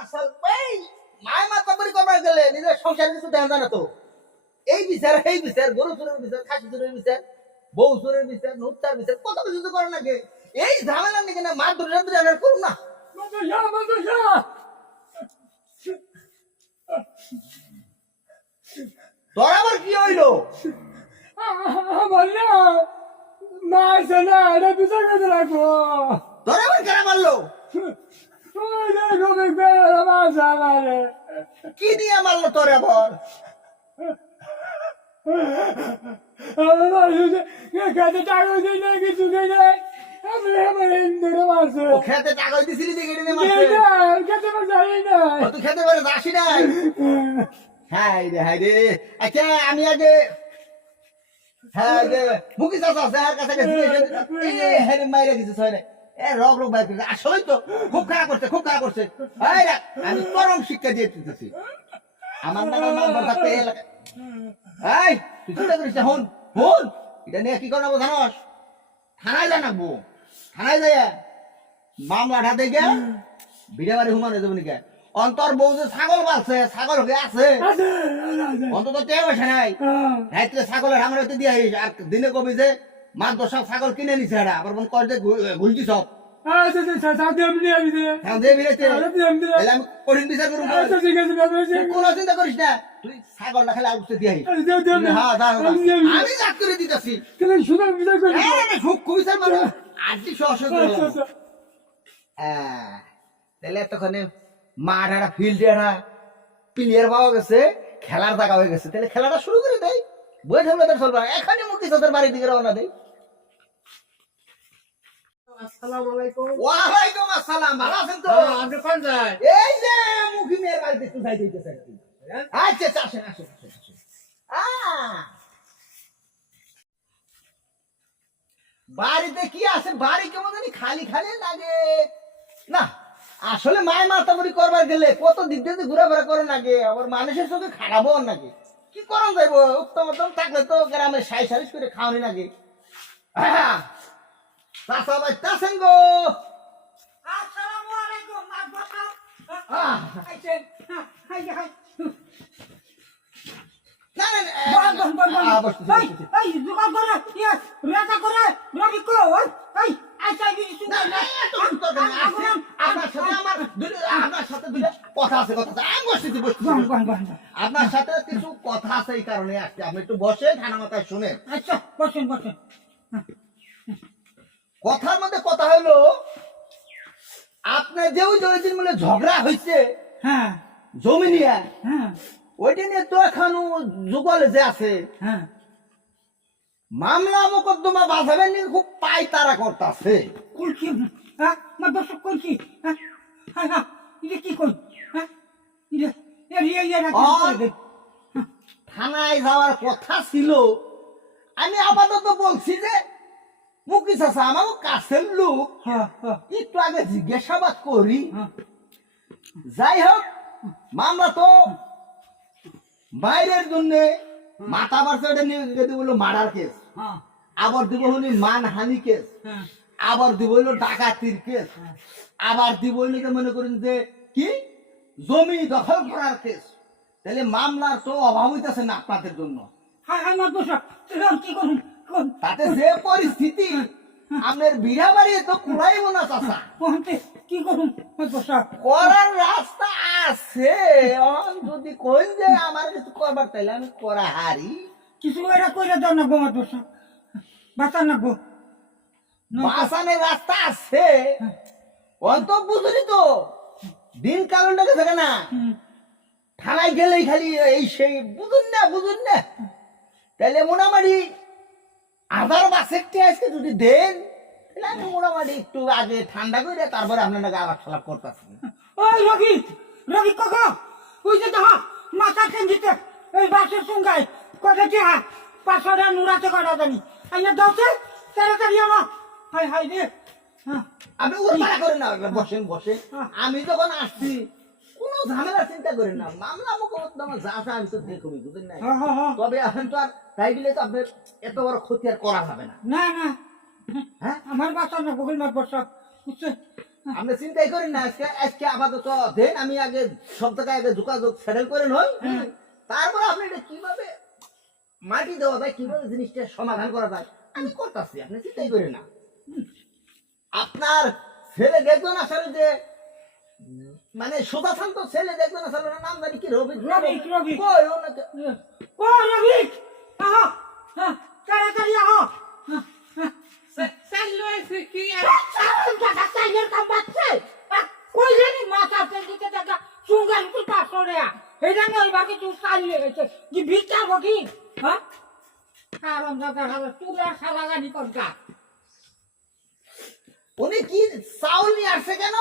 আসল এই মায় মাথা করে কবার গেলে নিজের সংসার কিছু দেখা যায় না তো এই বিচার গরু চুরের বিচার খাসি চুরের বিচার বউ চুরের বিচার নুচ্চার বিচার কত কিছু তো করে নাকি এই ঝামেলা নাকি না মার ধরে ধরে করুন না তোর আবার কি হইলো বললে মারছে না এটা বিচার করতে রাখবো তোর আবার কেন মারলো কি নিয়ে মারলো তোর আবার খেতে টাকা দিই না কিছু দেয় ও খেতে টাকা দিছিলি যে কেটে মারছে খেতে যাই না তুই খেতে পারে যাসি নাই হাই রে আচ্ছা আমি আগে হ্যাঁ যে মুখি চাষা স্যার কাছে গেছি এই হেরে মাইরে গেছে ছয়রে এ রোগ বাইর করছে আসলেই তো খুব খারাপ করছে এই রে আমি চরম শিক্ষা দিয়ে দিতেছি আমার নাগাল মারবার থাকতে এলাকা এই তুই চিন্তা করিস না হন এটা নিয়ে কি করবো জানোস থানায় জানাবো থানায় যায় মামলা ঢাতে গিয়া বিড়ে বাড়ি হুমান হয়ে যাবো নাকি অন্তর বউ যে ছাগল বালছে ছাগল হয়ে আছে অন্তত টেয়া বসে নাই রাত্রে ছাগলের হামরা হইতে দিয়ে আর দিনে কবি যে মাছ দশক ছাগল কিনে নিছে এটা আবার মন কয় যে ঘুরছি সব আমি কঠিন বিচার করুন কোন চিন্তা করিস না তুই ছাগলটা খেলে আগুতে দিয়ে আমি রাগ করে দিতেছি বিচার মানে আর্থিক সহযোগ তাহলে এতক্ষণে মাঠ একটা ফিল্ডে একটা প্লেয়ার পাওয়া গেছে খেলার জায়গা হয়ে গেছে তাহলে খেলাটা শুরু করে দেয় বই থাকলে তো চলবে এখানে মুক্তি সাথে বাড়ির দিকে রওনা দেয় ওয়ালাইকুম আসসালাম ভালো আছেন তো আপনি কোন যায় এই যে মুখি মেয়ের বাড়িতে একটু যাই দিতেছে আচ্ছা আসেন বাড়িতে কি আছে বাড়ি কেমন জানি খালি খালি লাগে না আসলে মায় মাতামরি করবার গেলে কত দিক দিয়ে ঘোরাফেরা করে নাকি আবার মানুষের চোখে খারাপও নাকি কি করন যাইব উত্তম উত্তম থাকলে তো গ্রামে সাই সারিস করে খাওয়ানি নাকি চাষা বাচ্চাছেন গো আপনার সাথে কিছু কথা আছে এই কারণে আসছে আপনি একটু বসে ঠান্ডা মাথায় শুনেন আচ্ছা বসেন কথার মধ্যে কথা হলো আপনার যে ওই দিন বলে ঝগড়া হয়েছে হ্যাঁ জমি নিয়ে হ্যাঁ ওইটা নিয়ে তো এখন যুগলে যে আছে হ্যাঁ মামলা মোকদ্দমা বাঁধাবেন নিয়ে খুব পাই তারা করতেছে কলছি হ্যাঁ আমার দর্শক কলছি হ্যাঁ হ্যাঁ এটা কি কই হ্যাঁ থানায় যাওয়ার কথা ছিল আমি আপাতত বলছি যে মুকি চাচা আমার কাছের লোক একটু আগে জিজ্ঞাসাবাদ করি যাই হোক মামলা তো বাইরের জন্য মাথা বাড়ছে ওটা নিয়ে দিব মার্ডার কেস আবার দিব হলো মানহানি কেস আবার দিব হলো ডাকাতির কেস আবার দিব হলো মনে করেন যে কি জমি দখল করার কেস তাহলে মামলার তো অভাব হইতেছে না আপনাদের জন্য তাতে যে পরিস্থিতি আপনার বিড়া বাড়ি তো কুড়াইব না চাষা কি করুন করার রাস্তা আছে যদি কই যে আমার কিছু করবার তাইলে আমি করা হারি কিছু এটা করে দাও না গোমার দোষা বাঁচা না গো বাঁচানোর রাস্তা আছে অন্ত বুঝলি তো দিন কারণটা থাকে না থানায় গেলেই খালি এই সেই বুঝুন না তাহলে মোটামুটি আধার বাসেরটি আজকে যদি দেন তাহলে আমি মোটামুটি একটু আগে ঠান্ডা করে তারপরে আপনার আবার খারাপ করতেছি ওই রবি কাকা ওই যে দেখা মাথা কেন্দ্রিতে এই বাসের সঙ্গায় কথা কি হ্যাঁ 500 টাকা নুরাতে কটা জানি আইনা দশে তাড়াতাড়ি আমার হাই রে আপনি উড়পাড়া করেন না বসেন আমি যখন আসছি কোনো ঝামেলা চিন্তা করেন না মামলা মোকদ্দমা যা আছে আমি তো দেখবি বুঝলেন না তবে এখন তো আর তাই দিলে তো আপনার এত বড় ক্ষতি আর করা যাবে না না হ্যাঁ আমার বাসা না বগল মাত বসা বুঝছে আপনি চিন্তাই করেন না, আজকে আজকে আপাতত দেন, আমি আগে সব থেকে আগে যোগাযোগ সেটেল করে নই, তারপর আপনি এটা কিভাবে মাটি দেওয়া যায়, কিভাবে জিনিসটা সমাধান করা যায় আমি করতেছি, আপনি চিন্তাই করেন না। আপনার ছেলে দেখবেন আসলে যে মানে সোজা শান্ত ছেলে দেখবেন আসলে ওনার নাম জানি কি, রবি রবিক, রবিক। কই ওনাকে ও রবিক, আহ তাড়াতাড়ি আহ চাইলো এসে কি আর চাইলের কাম বাচ্চা কই জানি মাথা টেন্ডিতে টাকা সুগার কি পাছরে এটা নই বাকি তুই চাইলে গেছে কি ভিক্ষা বকি হ্যাঁ কারণ দাদা হালা তুলা শালা গানি কোনটা উনি কি চাউল নিয়ে আসছে কেন?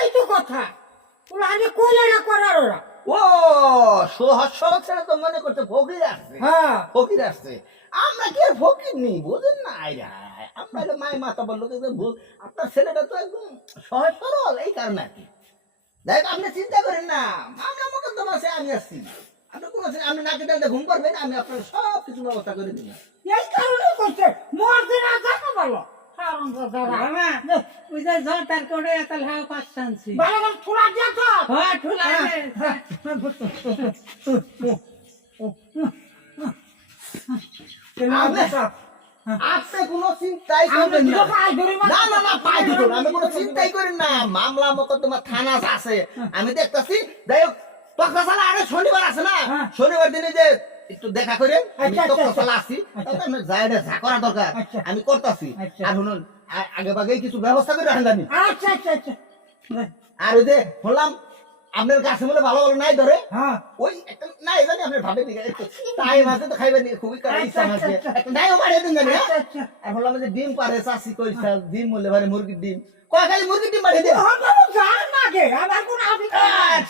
এই তো কথা ওরা আগে কইলা করার ওরা ও সহজ সহজ ছেলে তো মনে করতে ফকির আসছে, হ্যাঁ ফকির আসছে। আমরা কি আর ফকির নি, বুঝেন না? আইরা আমরা এটা মায়ের মাথা বললো কিন্তু আপনার ছেলেটা তো একদম সহজ সরল, এই কারণে আর কি। দেখ আপনি চিন্তা করেন না, মামলা মোকদ্দমা আছে, আমি আসছি। আপনি কোন আপনি নাকি টানতে ঘুম পারবেন, আমি আপনার সব কিছু ব্যবস্থা করে দিব। এই কারণে কইছে মরতে না জানো বলো কারণ দাদা মামা ওই যে ঝড়টার করে তাহলে হাও পাঁচ টানছি ভালো করে ফুলা দিয়া তো হ্যাঁ ঠুলা আপনি কোনো চিন্তাই করবেন না। না না না, পাই দিব না, আমি কোনো চিন্তাই করেন না। মামলা মোকদ্দমা থানা আছে, আমি দেখতাছি। যাই হোক, তক্তাশালা আরে শনিবার আছে না, শনিবার দিনে যে একটু দেখা করেন, আমি আচ্ছা, আচ্ছা, তক্তাশালা আসি, তাহলে আমি যাই এটা যা করা দরকার আচ্ছা। আমি করতাছি। আচ্ছা। আর শুনুন, আগে ভাগেই কিছু ব্যবস্থা করে রাখেন জানি। আচ্ছা আচ্ছা আচ্ছা আর ওই যে বললাম আপনার গাছে বলে ভালো ভালো নাই ধরে, হ্যাঁ ওই একটা নাই জানি আপনার ভাবে দিকে টাইম আছে তো খাইবেন, খুবই কারণ ইচ্ছা আছে, একটা নাইও মারিয়ে দিন জানি। আচ্ছা আচ্ছা আর বললাম যে ডিম পারে চাষি কইছা, ডিম বললে পারে মুরগির ডিম, কয় খালি মুরগির ডিম পাঠিয়ে দেন। জান না গে আমার কোন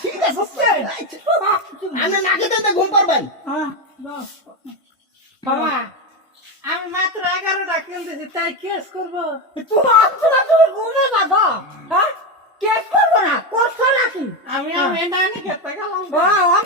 ঠিক আছে, আপনি নাকি দিতে ঘুম পারবেন। বাবা আমি মাত্র 11টা কিনতেছি তাই কেস করবো তুমি আচ্ছা তুমি ঘুমে যাবা হ্যাঁ কেস করবো না করছো নাকি আমি আমি নানি খেতে গেলাম ও